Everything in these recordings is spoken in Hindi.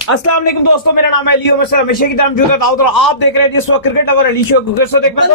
अस्सलाम वालेकुम दोस्तों, मेरा नाम है लियो। मैं हमेशा की तरह मौजूद हूं और आप देख रहे हैं जिस वक्त क्रिकेट और अली शो क्रिकेट शो देखना है।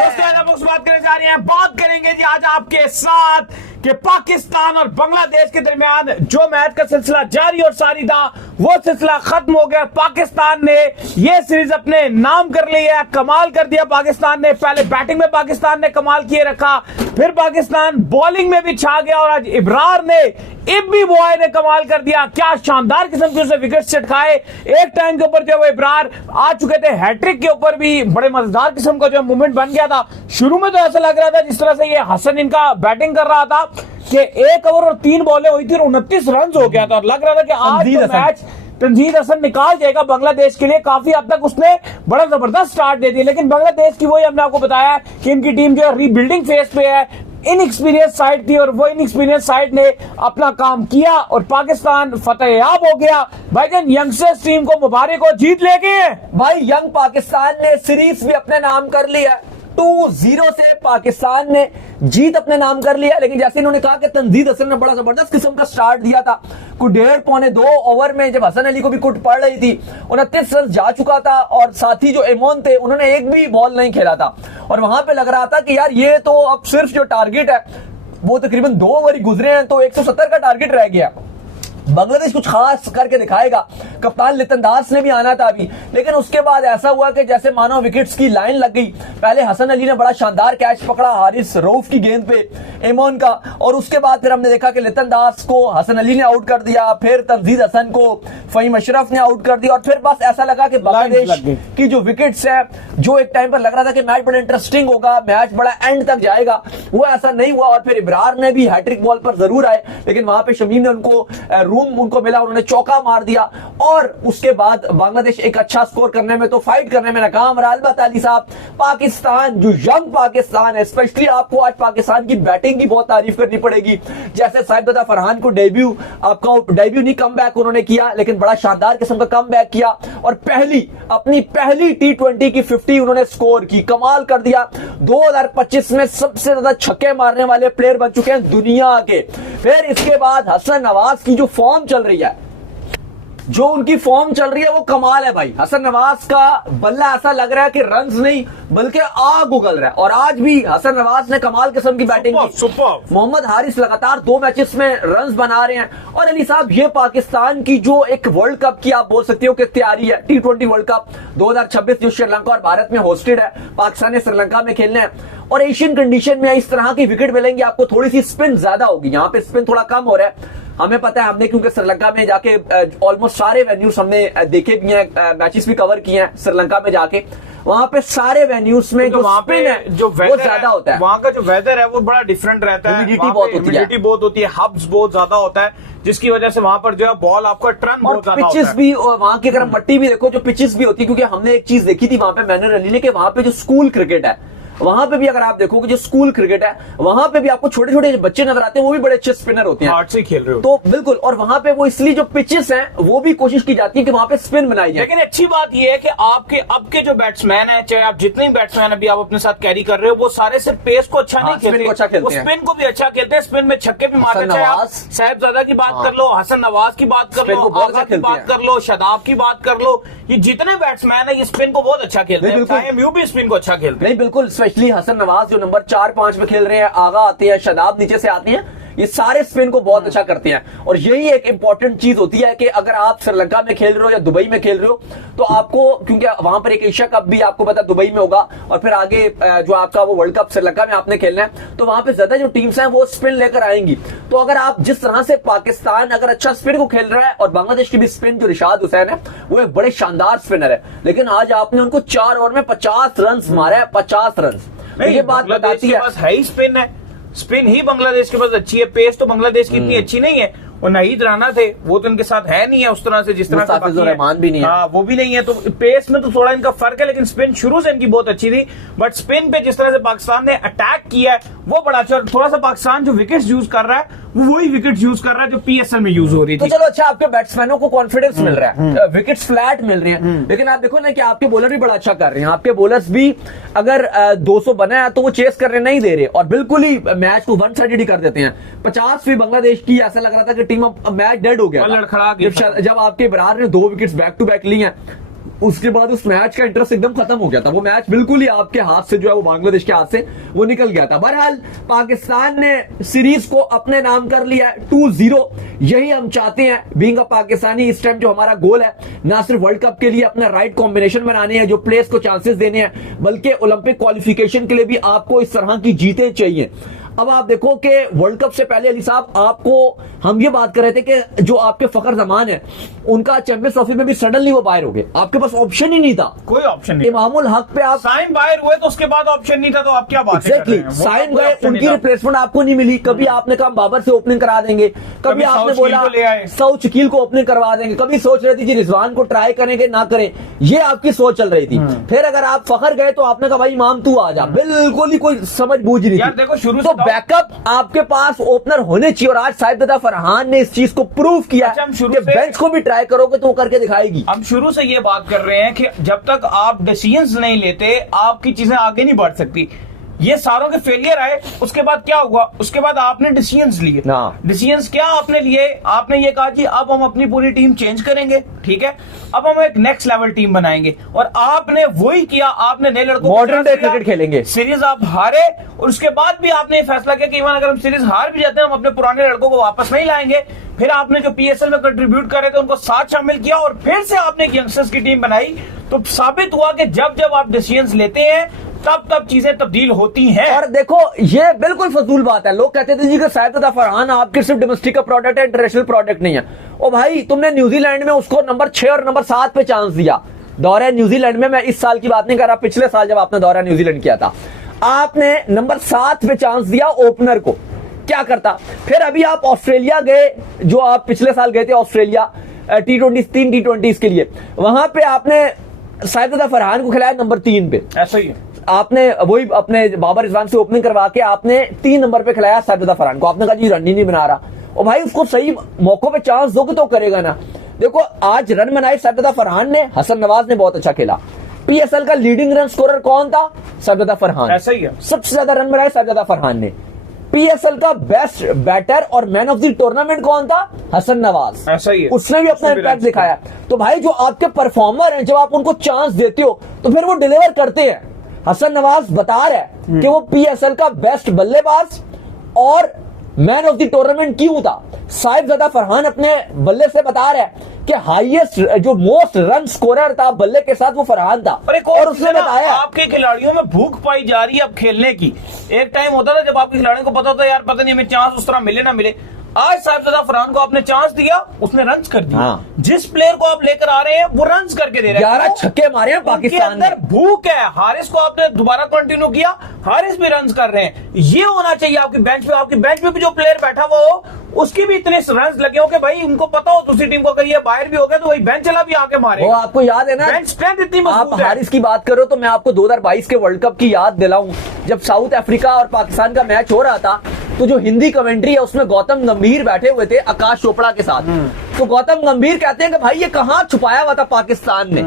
दोस्तों आज हम उस बात करने जा रहे हैं, बात करेंगे जी आज आपके साथ कि पाकिस्तान और बांग्लादेश के दरमियान जो मैच का सिलसिला जारी और सारी था वो सिलसिला खत्म हो गया। पाकिस्तान ने ये सीरीज अपने नाम कर ली है, कमाल कर दिया पाकिस्तान ने। पहले बैटिंग में पाकिस्तान ने कमाल किए रखा, फिर पाकिस्तान बॉलिंग में भी छा गया और आज इब्रार ने इब्बी बॉय ने कमाल कर दिया। क्या शानदार किस्म के उसे विकेट चटकाए। एक टाइम के ऊपर जो वो इब्रार आ चुके थे, हैट्रिक के ऊपर भी बड़े मजेदार किस्म का जो मूवमेंट बन गया था। शुरू में तो ऐसा लग रहा था जिस तरह से ये हसन इनका बैटिंग कर रहा था कि 1 ओवर और 3 बॉलें हुई थी और 29 रन हो गया था और लग रहा था कि आज तो मैच तंजीद हसन निकाल जाएगा बांग्लादेश के लिए। काफी हद तक उसने बड़ा जबरदस्त स्टार्ट दे दिया, लेकिन बांग्लादेश की वही हमने आपको बताया कि इनकी टीम जो है रीबिल्डिंग फेज पे है। इनएक्सपीरियंस साइड थी और वो इनएक्सपीरियंस साइड ने अपना काम किया और पाकिस्तान फतेहयाब हो गया। भाईजान यंगस्टर्स टीम को मुबारक हो, जीत ले गए भाई। यंग पाकिस्तान ने सीरीज भी अपने नाम कर लिया, 2-0 से पाकिस्तान ने जीत अपने नाम कर लिया। लेकिन जैसे इन्होंने कहा कि तंजीद हसन ने बड़ा जबरदस्त किस्म का स्टार्ट दिया था, कुछ 1.5-2 ओवर में जब हसन अली को भी कुट पड़ रही थी, 29 रन जा चुका था और साथी जो एमोन थे उन्होंने एक भी बॉल नहीं खेला था और वहां पे लग रहा था कि यार ये तो अब सिर्फ जो टारगेट है वो तकरीबन 2 ओवर ही गुजरे हैं तो 170 का टारगेट रह गया। बांग्लादेश कुछ खास करके दिखाएगा। कप्तान लितन दास ने भी आना था अभी, लेकिन उसके बाद ऐसा हुआ कि जैसे मानो विकेट्स की लाइन लग गई। पहले हसन अली ने बड़ा शानदार कैच पकड़ा हारिस रऊफ की गेंद पे एमोन का, और उसके बाद फिर हमने देखा कि लितन दास को हसन अली ने आउट कर दिया, फिर तंजीद हसन को फहीम अशरफ ने आउट कर दिया और फिर बस ऐसा लगा कि बांग्लादेश की जो विकेट्स है, जो एक टाइम पर लग रहा था कि मैच बड़ा इंटरेस्टिंग होगा, मैच बड़ा एंड तक जाएगा, वो ऐसा नहीं हुआ। और फिर इब्रार ने भी हैट्रिक बॉल पर जरूर आए, लेकिन वहां पे शमीम ने उनको मिला, उन्होंने चौका मार दिया और उसके बाद बांग्लादेश एक अच्छा स्कोर करने में तो फाइट करने में नाकाम रहा। अलबत्ता अली साहब, पाकिस्तान जो यंग पाकिस्तान है, स्पेशली आपको आज पाकिस्तान की बैटिंग की बहुत तारीफ करनी पड़ेगी। जैसे साहिबजादा फरहान को डेब्यू नहीं कमबैक उन्होंने किया, लेकिन बड़ा शानदार किस्म का कमबैक किया और अपनी पहली T20 की 50 उन्होंने स्कोर की, कमाल कर दिया। 2025 में सबसे ज्यादा छक्के मारने वाले प्लेयर बन चुके हैं दुनिया के। फिर इसके बाद हसन नवाज की जो फॉर्म चल रही है, वो कमाल है भाई। हसन नवाज का बल्ला ऐसा लग रहा है कि रन्स नहीं बल्कि आग उगल रहा है और आज भी हसन नवाज ने कमाल किस्म की बैटिंग की। मोहम्मद हारिस लगातार 2 मैचेस में रन्स बना रहे हैं। और अली साहब, ये पाकिस्तान की जो एक वर्ल्ड कप की आप बोल सकते हो कि तैयारी है, T20 वर्ल्ड कप 2026 जो श्रीलंका और भारत में होस्टेड है, पाकिस्तान ने श्रीलंका में खेलना है और एशियन कंडीशन में इस तरह की विकेट मिलेंगी आपको, थोड़ी सी स्पिन ज्यादा होगी। यहाँ पे स्पिन थोड़ा कम हो रहा है, हमें पता है, हमने क्योंकि श्रीलंका में जाके ऑलमोस्ट सारे वेन्यूज हमने देखे भी हैं, मैचेस भी कवर किए हैं श्रीलंका में जाके। वहां पे सारे वेन्यूज में जो स्पिन है जो वो ज्यादा होता है, वहां का जो वेदर है वो बड़ा डिफरेंट रहता है, ह्यूमिडिटी बहुत होती है, हब्स बहुत ज्यादा होता है, जिसकी वजह से वहां पर जो है बॉल आपका टर्न बहुत ज्यादा होता है। पिचेस भी, वहां की अगर मट्टी भी देखो जो पिचेस भी होती है, क्योंकि हमने एक चीज देखी थी वहां पे मैनर अली ने कि वहां पे जो स्कूल क्रिकेट है, वहां पे भी अगर आप देखोगे जो स्कूल क्रिकेट है, वहां पे भी आपको छोटे छोटे बच्चे नजर आते हैं, वो भी बड़े अच्छे स्पिनर होते हैं, हार्ड से खेल रहे हो तो बिल्कुल। और वहां पे वो इसलिए जो पिचेस हैं वो भी कोशिश की जाती है कि वहां पे स्पिन बनाई जाए। लेकिन अच्छी बात ये है कि आपके अब के जो बैट्समैन हैं, चाहे आप जितने भी बैट्समैन अभी आप अपने साथ कैरी कर रहे हो, वो सारे सिर्फ पेस को अच्छा नहीं खेलते, वो स्पिन को भी अच्छा खेलते हैं, स्पिन में छक्के भी मारते हैं। चाहे आप साहिबजादा की बात कर लो, हसन नवाज की बात कर लो, आगा की बात कर लो, शादाब की बात कर लो, ये जितने बैट्समैन है ये स्पिन को बहुत अच्छा खेलते हैं, चाहे म्यू भी स्पिन को अच्छा खेलते हैं। बिल्कुल, स्पेशली हसन नवाज जो नंबर 4-5 में खेल रहे हैं, आगा आते हैं, शादाब नीचे से आते हैं, ये सारे स्पिन को बहुत अच्छा करते हैं। और यही एक इंपॉर्टेंट चीज होती है कि अगर आप श्रीलंका में खेल रहे हो या दुबई में खेल रहे हो तो आपको, क्योंकि वहां पर एक एशिया कप भी आपको पता दुबई में होगा और फिर आगे जो आपका वो वर्ल्ड कप श्रीलंका में आपने खेलना है, तो वहां पे ज्यादा जो टीम्स हैं वो स्पिन लेकर आएंगी। तो अगर आप जिस तरह से पाकिस्तान अगर अच्छा स्पिन को खेल रहा है, और बांग्लादेश की भी स्पिन जो रिशाद हुसैन है वो एक बड़े शानदार स्पिनर है, लेकिन आज आपने उनको 4 ओवर में 50 रन मारा है, 50 रन। ये बात बताती है स्पिन है, स्पिन ही बांग्लादेश के पास अच्छी है, पेस तो बांग्लादेश की इतनी अच्छी नहीं है। और नाहिद राना थे, वो तो इनके साथ है नहीं है उस तरह से जिस तरह से रहमान भी नहीं है। हाँ, वो भी नहीं है, तो पेस में तो थोड़ा इनका फर्क है, लेकिन स्पिन शुरू से इनकी बहुत अच्छी थी। बट स्पिन पे जिस तरह से पाकिस्तान ने अटैक किया है वो बड़ा अच्छा। थोड़ा सा पाकिस्तान जो विकेट्स यूज कर रहा है वो वही विकेट यूज कर रहा है जो PSL में यूज हो रही थी। तो चलो अच्छा, आपके बैट्समैनों को कॉन्फिडेंस मिल रहा है, विकेट्स फ्लैट मिल रही हैं, लेकिन आप देखो ना कि आपके बॉलर भी बड़ा अच्छा कर रहे हैं। आपके बॉलर्स भी अगर 200 बना है तो वो चेस करने नहीं दे रहे और बिल्कुल ही मैच को वन साइडेड ही कर देते हैं। 50 भी बांग्लादेश की ऐसा लग रहा था कि टीम, अब मैच डेड हो गया लड़खड़ा था। जब आपके बरार ने 2 विकेट्स बैक टू बैक ली हैं, उसके बाद उस मैच का इंटरेस्ट एकदम खत्म हो गया था। वो मैच बिल्कुल ही आपके हाथ से जो है वो बांग्लादेश के हाथ से वो निकल गया था। बहरहाल पाकिस्तान ने सीरीज को अपने नाम कर लिया है 2-0। यही हम चाहते हैं बीइंग अ पाकिस्तानी। इस टाइम जो हमारा गोल है ना सिर्फ वर्ल्ड कप के लिए अपना राइट कॉम्बिनेशन बनाने हैं, जो प्लेयर्स को चांसेस देने हैं, बल्कि ओलंपिक क्वालिफिकेशन के लिए भी आपको इस तरह की जीतें चाहिए। अब आप देखो कि वर्ल्ड कप से पहले अली साहब आपको हम ये बात कर रहे थे कि जो आपके फखर जमान है उनका चैंपियंस ट्रॉफी में भी सडनली वो बाहर हो गए, आपके पास ऑप्शन ही नहीं था, कोई ऑप्शन नहीं। इमामुल हक पे आप साइम बाहर हुए तो उसके बाद ऑप्शन नहीं था, तो आप क्या बात कर रहे हैं? साइम गए, उनकी रिप्लेसमेंट आपको नहीं मिली। कभी आपने कहा बाबर से ओपनिंग करा देंगे, कभी आपने बोला सऊद शकील को ओपनिंग करवा देंगे, कभी सोच रहे थे जी रिजवान को ट्राई करेंगे ना करें, ये आपकी सोच चल रही थी। फिर अगर आप फखर गए तो आपने कहा भाई इमाम तू आ जा, बिल्कुल ही कोई समझ बूझ नहीं थी। देखो शुरू तो बैकअप आपके पास ओपनर होने चाहिए, और आज साहिबजादा फरहान ने इस चीज को प्रूव किया कि बेंच को भी ट्राई करोगे तो वो करके दिखाएगी। हम शुरू से ये बात कर रहे हैं कि जब तक आप डिसीजंस नहीं लेते आपकी चीजें आगे नहीं बढ़ सकती। ये सारों के फेलियर आए, उसके बाद क्या हुआ? उसके बाद आपने डिसीजंस लिए। डिसीजंस क्या आपने लिए? आपने ये कहा जी अब हम अपनी पूरी टीम चेंज करेंगे, ठीक है, अब हम एक नेक्स्ट लेवल टीम बनाएंगे, और आपने वही किया। आपने नए लड़कों मॉडर्न डे क्रिकेट खेलेंगे, सीरीज आप हारे, और उसके बाद भी आपने ये फैसला किया कि इवन अगर हम सीरीज हार भी जाते हैं हम अपने पुराने लड़कों को वापस नहीं लाएंगे। फिर आपने जो पीएसएल में कंट्रीब्यूट कर रहे थे उनको साथ शामिल किया, और फिर से आपने एक यंगस्टर्स की टीम बनाई। तो साबित हुआ कि जब जब आप डिसीजंस लेते हैं तब तब चीजें तब्दील होती हैं। और देखो ये बिल्कुल फजूल बात है, लोग कहते थे जी कि साहिबजादा फरहान आपके सिर्फ डोमेस्टिक का प्रोडक्ट है, इंटरनेशनल प्रोडक्ट नहीं है। ओ भाई तुमने न्यूजीलैंड में उसको नंबर 6 और नंबर 7 पे चांस दिया। दौरा न्यूजीलैंड में, मैं इस साल की बात नहीं कर रहा, पिछले साल जब आपने दौरा न्यूजीलैंड किया था, आपने नंबर 7 पे चांस दिया ओपनर को, क्या करता? फिर अभी आप ऑस्ट्रेलिया गए, जो आप पिछले साल गए थे ऑस्ट्रेलिया T20 3 T20 के लिए, वहां पे आपने साहिबजादा फरहान को खिलाया नंबर 3 पे। ऐसा ही है, आपने वही अपने बाबर रिजवान से ओपनिंग करवा के आपने 3 नंबर पे खिलाया साहिबजादा फरहान को। आपने कहा जी रन ही नहीं बना रहा, और भाई उसको सही मौकों पे चांस दोगे तो करेगा ना। देखो आज रन बनाए साहिबजादा फरहान ने, हसन नवाज ने बहुत अच्छा खेला। पीएसएल का लीडिंग रन स्कोरर कौन था? साहिबजादा फरहान। ऐसा ही है, सबसे ज्यादा रन बनाए साहिबजादा फरहान ने। पीएसएल का बेस्ट बैटर और मैन ऑफ द टूर्नामेंट कौन था? हसन नवाज। ऐसा ही है, उसने भी अपना इम्पैक्ट दिखाया। तो भाई जो आपके परफॉर्मर हैं, जब आप उनको चांस देते हो तो फिर वो डिलीवर करते हैं। हसन नवाज बता रहा है कि वो पीएसएल का बेस्ट बल्लेबाज और मैन ऑफ द टूर्नामेंट क्यों था। साहिबजादा फरहान अपने बल्ले से बता रहा है कि हाईएस्ट जो मोस्ट रन स्कोरर था बल्ले के साथ वो फरहान था। और उसने बताया आपके खिलाड़ियों में भूख पाई जा रही है अब खेलने की। एक टाइम होता था जब आपके खिलाड़ियों को पता होता यार पता नहीं हमें चांस उस तरह मिले ना मिले। आज साहिबजादा फरहान को आपने चांस दिया, उसने रन्स कर दिया। जिस प्लेयर को आप लेकर आ रहे हैं वो रन्स करके दे रहे हैं। 11 छक्के मारे हैं पाकिस्तान ने। भूख है। हारिस को आपने दोबारा कंटिन्यू किया, हारिस भी रन्स कर रहे हैं। ये होना चाहिए आपकी बेंच पे। आपकी बेंच पे भी जो प्लेयर बैठा हुआ हो उसकी भी इतने रन्स लगे हो कि भाई उनको पता हो दूसरी टीम को अगर ये बाहर भी हो गया तो वही बेंच चला भी आके मारे। वो आपको याद है ना, बेंच स्ट्रेंथ इतनी आप हारिस की बात करो तो मैं आपको 2022 के वर्ल्ड कप की याद दिलाऊं, जब साउथ अफ्रीका और पाकिस्तान का मैच हो रहा था तो जो हिंदी कमेंट्री है उसमें गौतम गंभीर बैठे हुए थे आकाश चोपड़ा के साथ। तो गौतम गंभीर कहते हैं कि भाई ये कहां छुपाया हुआ था पाकिस्तान ने।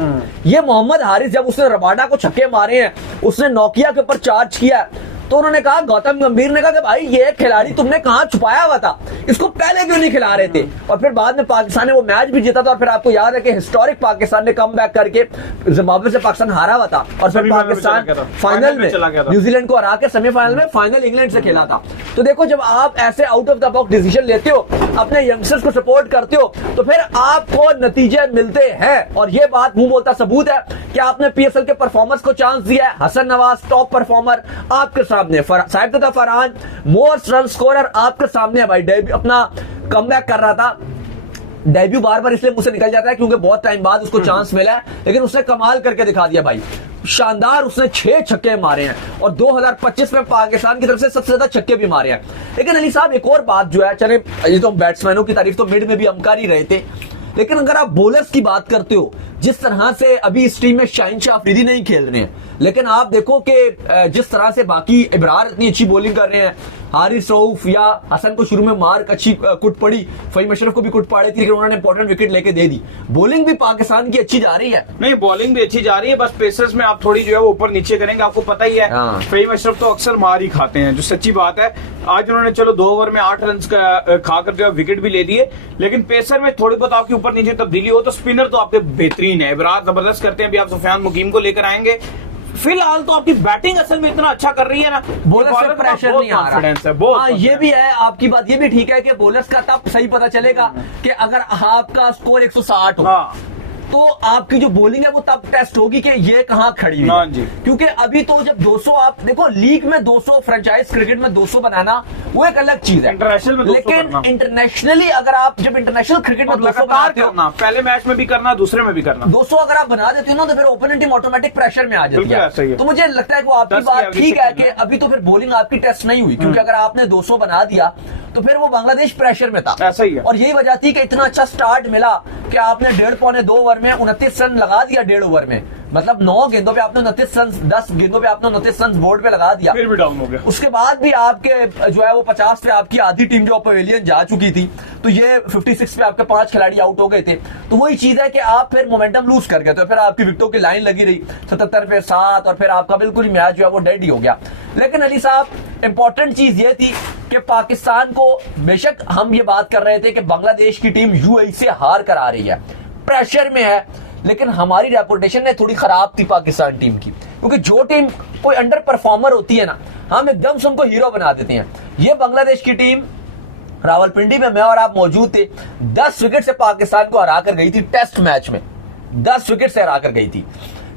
ये मोहम्मद हारिस जब उसने रबाडा को छक्के मारे हैं, उसने नोकिया के ऊपर चार्ज किया, तो उन्होंने कहा, गौतम गंभीर ने कहा कि भाई ये खिलाड़ी तुमने कहां छुपाया हुआ था, इसको पहले क्यों नहीं खिला रहे थे। और फिर बाद में पाकिस्तान ने वो मैच भी जीता था। और फिर आपको याद है कि हिस्टोरिक पाकिस्तान ने कम बैक करके जिम्बाब्वे से पाकिस्तान हारा हुआ था, और फिर पाकिस्तान फाइनल में न्यूजीलैंड को हरा के सेमीफाइनल में फाइनल इंग्लैंड से खेला था। तो देखो जब आप ऐसे out of the box decision लेते हो, अपने यंगस्टर्स को सपोर्ट करते हो, तो फिर आपको नतीजे मिलते हैं। और ये बात मुंह बोलता सबूत है कि आपने पीएसएल के परफॉर्मर्स को चांस दिया है। हसन नवाज टॉप परफॉर्मर आपके सामने, Sahibzada Farhan most run scorer आपके सामने है भाई। डेब्यू अपना कमबैक कर रहा था, डेब्यू बार बार इसलिए मुझसे निकल जाता है क्योंकि बहुत टाइम बाद उसको चांस मिला है, लेकिन उसने कमाल करके दिखा दिया भाई। शानदार उसने 6 छक्के मारे हैं, और 2025 में पाकिस्तान की तरफ से सबसे ज्यादा छक्के भी मारे हैं। लेकिन अली साहब एक और बात जो है, चले ये तो बैट्समैनों की तारीफ तो मिड में भी हम कर ही रहे थे, लेकिन अगर आप बॉलर्स की बात करते हो, जिस तरह से अभी इस टीम में शाहीन शाह अफरीदी नहीं खेल रहे हैं, लेकिन आप देखो कि जिस तरह से बाकी इब्रार इतनी अच्छी बॉलिंग कर रहे हैं, हारिस रऊफ या हसन को शुरू में मार्क अच्छी कुट पड़ी, फहीम अशरफ को भी कुट पड़ी थी, लेकिन उन्होंने इंपॉर्टेंट विकेट लेके दे दी। बॉलिंग भी पाकिस्तान की अच्छी जा रही है। नहीं, बॉलिंग भी अच्छी जा रही है, बस पेसर्स में आप थोड़ी जो है वो ऊपर नीचे करेंगे, आपको पता ही है। फहीम अशरफ तो अक्सर मार ही खाते हैं, जो सच्ची बात है। आज उन्होंने चलो 2 ओवर में 8 रन खाकर जो है विकेट भी ले दिए, लेकिन पेसर में थोड़ी बहुत आपकी ऊपर नीचे तब्दीली हो तो स्पिनर तो आपके बेहतरीन है, इब्रार जबरदस्त करते हैं। अभी आप सुफियान मुकीम को लेकर आएंगे। फिलहाल तो आपकी बैटिंग असल में इतना अच्छा कर रही है ना, बॉलर से प्रेशर नहीं आ रहा है। हाँ, ये भी है, आपकी बात ये भी ठीक है कि बॉलर्स का तब सही पता चलेगा कि अगर आपका स्कोर 160 हो तो आपकी जो बॉलिंग है वो तब टेस्ट होगी कि ये कहां खड़ी है। क्योंकि अभी तो जब 200 आप देखो, लीग में 200, फ्रेंचाइज क्रिकेट में 200 बनाना वो एक अलग चीज है, इंटरनेशनल में 200 लेकिन इंटरनेशनली अगर आप जब इंटरनेशनल क्रिकेट में 200 बनाते हो, पहले मैच में भी करना, दूसरे में भी करना, 200 अगर आप बना देते हो ना तो फिर ओपोनेंट टीम ऑटोमेटिक प्रेशर में आ जाती है। तो मुझे लगता है कि वो आपकी बात ठीक है कि अभी तो फिर बॉलिंग आपकी टेस्ट नहीं हुई, क्योंकि अगर आपने 200 बना दिया तो फिर वो बांग्लादेश प्रेशर में था। ऐसा ही है। और यही वजह थी कि इतना अच्छा स्टार्ट मिला कि आपने 1.5-2 ओवर में 29 रन लगा दिया। 1.5 ओवर में मतलब 9 गेंदों पे आपने 29 रन, 10 गेंदों पे आपने 29 रन बोर्ड पे लगा दिया, फिर भी डाउन हो गया। उसके बाद भी आपके जो है वो 50 पे आपकी आधी टीम जो पवेलियन जा चुकी थी, तो ये 56 पे आपके 5 खिलाड़ी आउट हो गए थे। तो वही चीज है कि आप फिर मोमेंटम लूज कर गए, तो फिर आपकी विकेटों की लाइन लगी रही 77 पे 7, और फिर आपका बिल्कुल ही मैच जो है वो डेड ही हो गया। लेकिन अली साहब, इंपॉर्टेंट चीज ये थी कि पाकिस्तान को, बेशक हम ये बात कर रहे थे कि बांग्लादेश की टीम यूएई से हार कर आ रही है, प्रेशर में है, लेकिन हमारी रेपुटेशन ने थोड़ी खराब थी पाकिस्तान टीम की, क्योंकि जो टीम कोई अंडर परफॉर्मर होती है ना, हम एकदम से उनको हीरो बना देते हैं। ये बांग्लादेश की टीम रावलपिंडी में मैं और आप मौजूद थे, 10 विकेट से पाकिस्तान को हरा कर गई थी। टेस्ट मैच में 10 विकेट से हरा कर गई थी।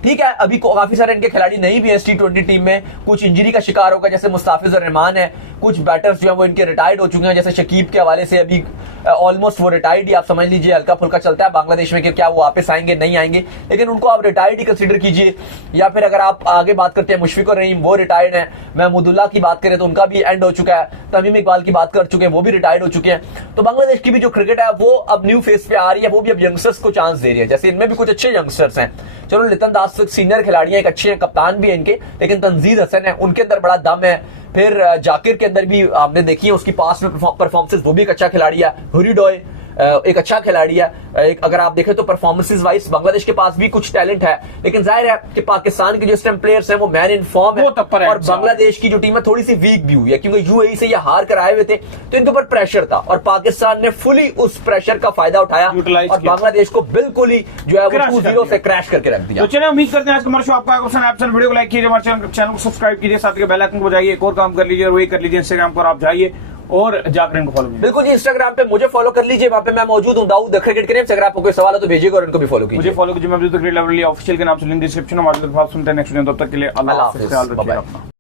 ठीक है, अभी काफी सारे इनके खिलाड़ी नहीं भी है T20 टीम में, कुछ इंजरी का शिकार होगा, जैसे मुस्ताफिज और रहमान है, कुछ बैटर्स जो है वो इनके रिटायर्ड हो चुके हैं, जैसे शकीब के हवाले से अभी ऑलमोस्ट वो रिटायर्ड ही आप समझ लीजिए, हल्का फुल्का चलता है बांग्लादेश में कि क्या वो वापस आएंगे नहीं आएंगे, लेकिन उनको आप रिटायर्ड ही कंसीडर कीजिए। या फिर अगर आप आगे बात करते हैं मुशफिक और रहीम, वो रिटायर्ड है। महमूदुल्लाह की बात करें तो उनका भी एंड हो चुका है। तमीम इकबाल की बात कर चुके हैं, वो भी रिटायर्ड हो चुके हैं। तो बांग्लादेश की भी जो क्रिकेट है वो अब न्यू फेस पे आ रही है, वो भी अब यंगस्टर्स को चांस दे रही है। जैसे इनमें भी कुछ अच्छे यंगस्टर्स हैं, चलो लितन दास सीनियर खिलाड़ी हैं, एक अच्छे हैं, कप्तान भी है इनके, लेकिन तंजीद हसन है, उनके अंदर बड़ा दम है। फिर जाकिर के अंदर भी आपने देखी है उसकी पास में परफॉर्मेंसेस, वो भी एक अच्छा खिलाड़ी है। हुरीडोय एक अच्छा खिलाड़ी है। एक अगर आप देखें तो परफॉर्मेंसेस वाइज बांग्लादेश के पास भी कुछ टैलेंट है, लेकिन जाहिर है कि पाकिस्तान के जो स्टैम्प प्लेयर्स हैं वो मैन इन फॉर्म है, और बांग्लादेश की जो टीम है थोड़ी सी वीक भी हुई है, क्योंकि यूएई से ये हार कर आए हुए थे, तो इनके ऊपर प्रेशर था, और पाकिस्तान ने फुली उस प्रेशर का फायदा उठाया और बांग्लादेश को बिल्कुल ही जो है वो 2-0 से क्रैश करके रख दिया। तो चलिए, उम्मीद करते हैं आज का हमारा शो आपका पसंद आया। वीडियो को लाइक कीजिए, हमारे चैनल को सब्सक्राइब कीजिए, साथ ही बेल आइकन को बजाइए। एक और काम कर लीजिए, और वही कर लीजिए, इंस्टाग्राम पर आप जाइए और जाकर इनको फॉलो कीजिए। बिल्कुल जी, इंस्टाग्राम पे मुझे फॉलो कर लीजिए, वहां पे मैं मौजूद हूं, दाऊद क्रिकेट करें। अगर आपको कोई सवाल है तो भेजिएगा और इनको भी फॉलो कीजिए। मुझे फॉलो कीजिए, मैं ऑफिशियल के नाम से लिंक डिस्क्रिप्शन में मौजूद है। नेक्स्ट वीडियो, तब तक के लिए अल्लाह हाफिज़, ख्याल रखिए अपना।